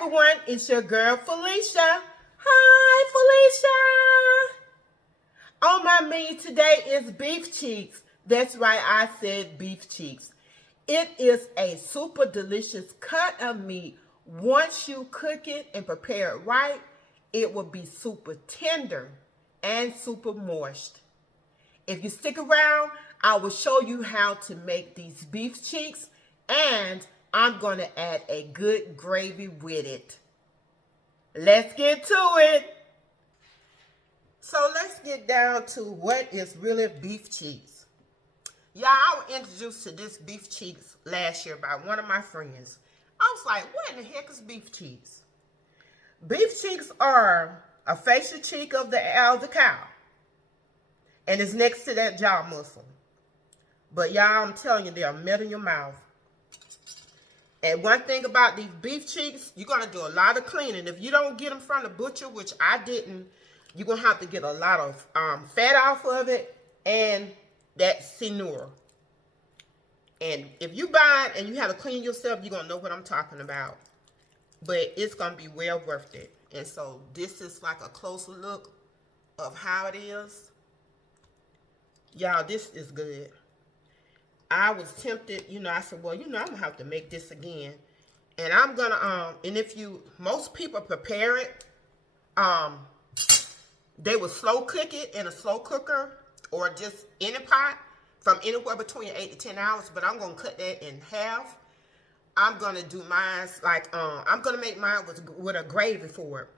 everyone, it's your girl Felicia. Hi Felicia. On my menu today is beef cheeks. That's right, I said beef cheeks. It is a super delicious cut of meat. Once you cook it and prepare it right, it will be super tender and super moist. If you stick around, I will show you how to make these beef cheeks, and I'm going to add a good gravy with it. Let's get to it. So let's get down to what is really beef cheeks. Y'all, I was introduced to this beef cheeks last year by one of my friends. I was like, what in the heck is beef cheeks? Beef cheeks are a facial cheek of the cow. And it's next to that jaw muscle. But y'all, I'm telling you, they'll melt in your mouth. And one thing about these beef cheeks, you're going to do a lot of cleaning. If you don't get them from the butcher, which I didn't, you're going to have to get a lot of fat off of it and that sinew. And if you buy it and you have to clean yourself, you're going to know what I'm talking about. But it's going to be well worth it. And so this is like a closer look of how it is. Y'all, this is good. I was tempted, I said, well, I'm going to have to make this again. And I'm going to, and if most people prepare it, they will slow cook it in a slow cooker or just in a pot from anywhere between 8 to 10 hours. But I'm going to cut that in half. I'm going to do mine like, I'm going to make mine with a gravy for it.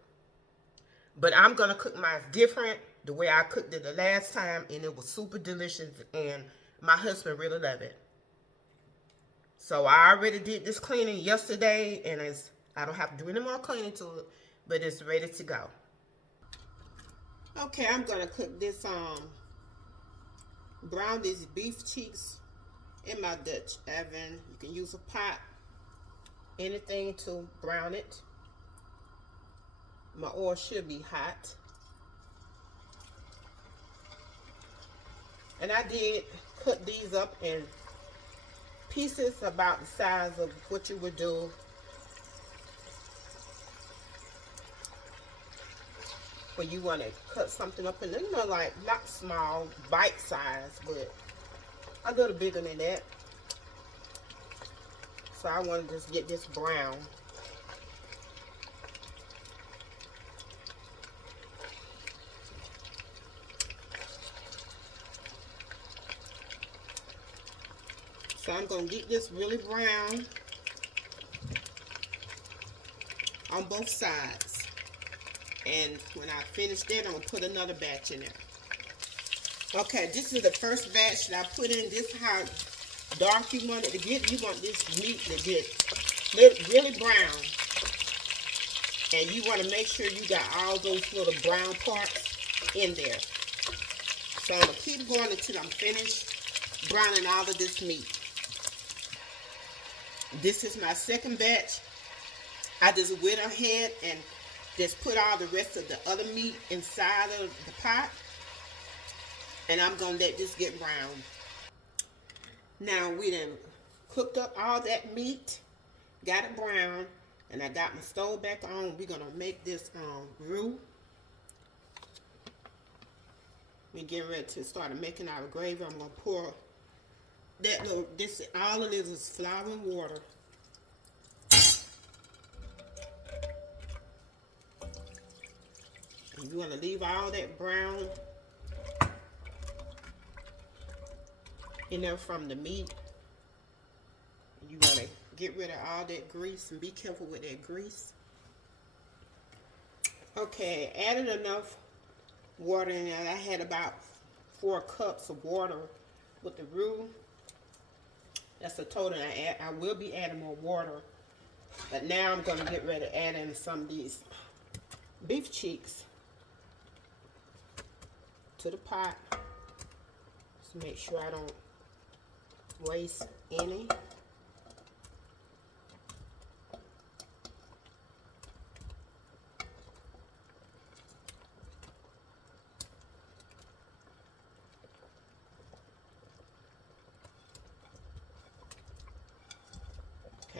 But I'm going to cook mine different the way I cooked it the last time. And it was super delicious. And my husband really loved it. So I already did this cleaning yesterday. And I don't have to do any more cleaning to it. But it's ready to go. Okay, I'm going to cook this, brown these beef cheeks in my Dutch oven. You can use a pot, anything to brown it. My oil should be hot. And I did cut these up in pieces about the size of what you would do when you want to cut something up in, like not small, bite size, but a little bigger than that. So I want to just get this brown. So I'm going to get this really brown on both sides. And when I finish that, I'm going to put another batch in there. Okay, this is the first batch that I put in. This is how dark you want it to get. You want this meat to get really brown. And you want to make sure you got all those little brown parts in there. So I'm going to keep going until I'm finished browning all of this meat. This is my second batch. I just went ahead and just put all the rest of the other meat inside of the pot. And I'm going to let this get brown. Now we done cooked up all that meat. Got it brown. And I got my stove back on. We're going to make this roux. We're getting ready to start making our gravy. I'm going to pour that little, all of this is flour and water. And you want to leave all that brown in there from the meat. You want to get rid of all that grease and be careful with that grease. Okay, added enough water in there. I had about 4 cups of water with the roux. That's the total I will be adding more water. But now I'm going to get ready to add in some of these beef cheeks to the pot. Just make sure I don't waste any.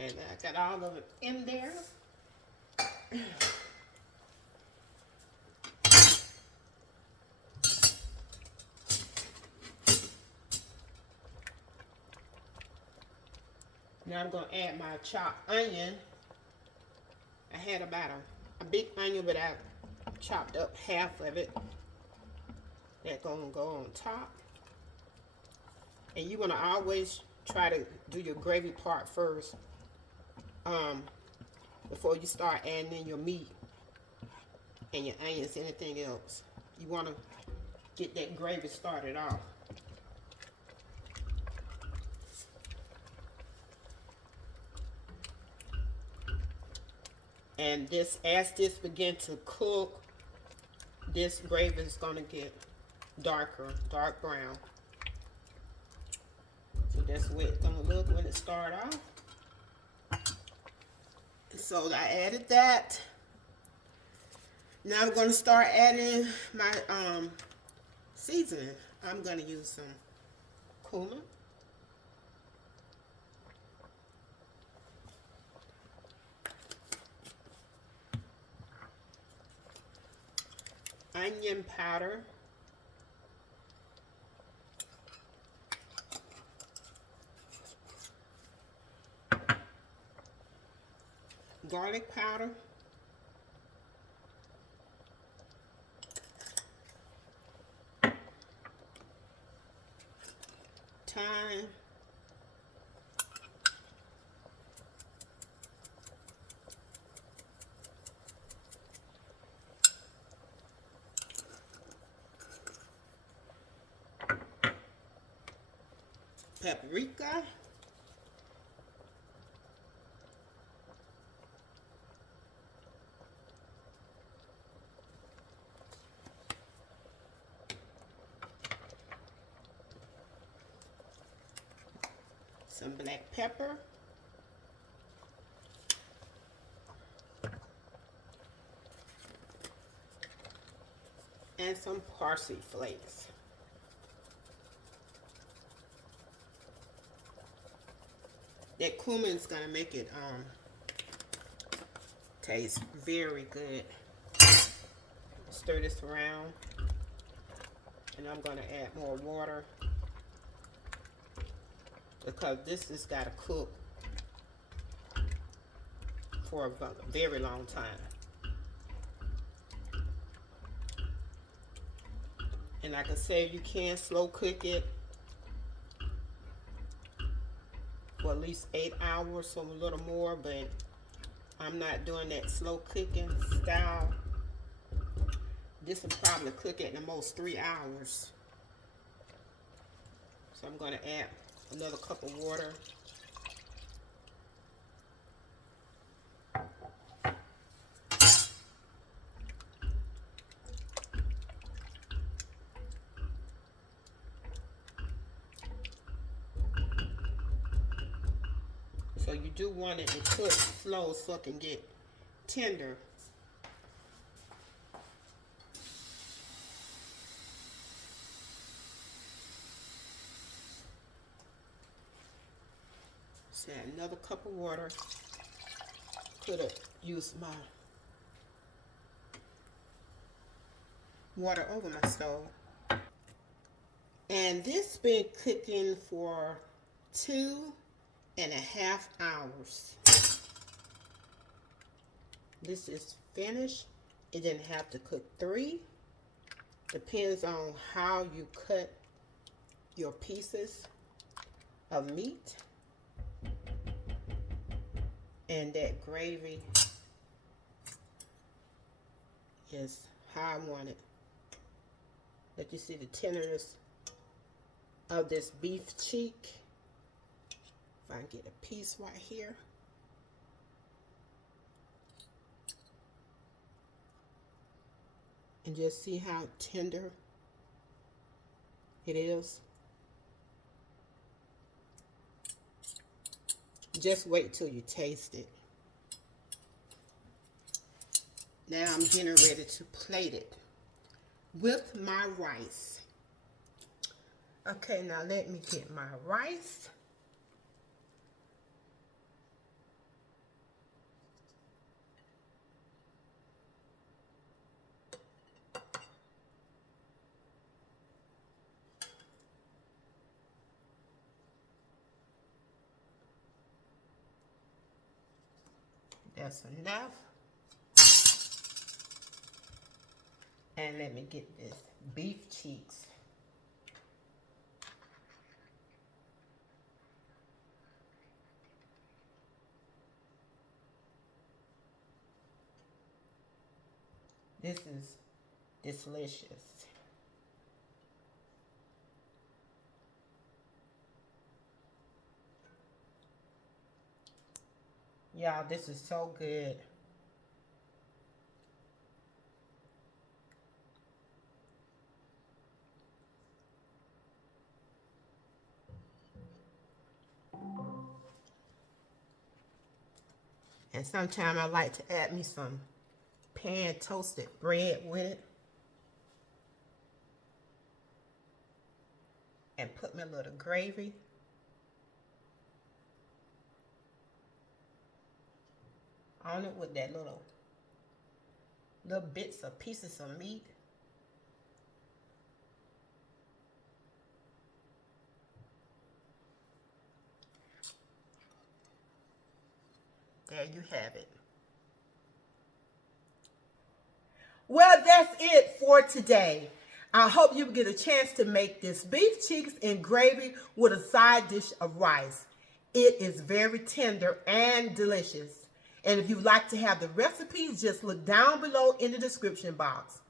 Okay, now I got all of it in there. Now I'm going to add my chopped onion. I had about a big onion, but I chopped up half of it. That's going to go on top. And you want to always try to do your gravy part first before you start adding in your meat and your onions, anything else. You want to get that gravy started off. And this, as this begin to cook, this gravy is going to get darker, dark brown. So that's the way it's going to look when it starts off. So I added that. Now I'm going to start adding my seasoning. I'm going to use some cumin. Onion powder. Garlic powder. Thyme. Paprika. Some black pepper. And some parsley flakes. That cumin is going to make it taste very good. Stir this around. And I'm going to add more water, because this has got to cook for a very long time. And like I said, you can slow cook it for at least 8 hours or a little more, but I'm not doing that slow cooking style. This will probably cook at the most 3 hours. So I'm going to add another cup of water. So you do want it to cook slow so it can get tender. So add another cup of water. Could have used my water over my stove. And this been cooking for 2.5 hours. This is finished. It didn't have to cook 3. Depends on how you cut your pieces of meat. And that gravy is how I want it. Let you see the tenderness of this beef cheek. If I can get a piece right here. And just see how tender it is. Just wait till you taste it. Now I'm getting ready to plate it with my rice. Okay, now let me get my rice. That's enough. And let me get this beef cheeks. This is delicious. Y'all, this is so good. And sometimes I like to add me some pan toasted bread with it. And put me a little gravy. On it with that little bits of pieces of meat. There you have it. Well, that's it for today. I hope you get a chance to make this beef cheeks and gravy with a side dish of rice. It is very tender and delicious. And if you'd like to have the recipes, just look down below in the description box.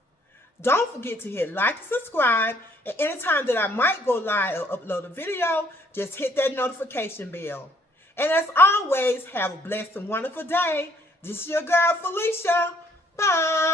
Don't forget to hit like and subscribe. And anytime that I might go live or upload a video, just hit that notification bell. And as always, have a blessed and wonderful day. This is your girl, Felicia. Bye.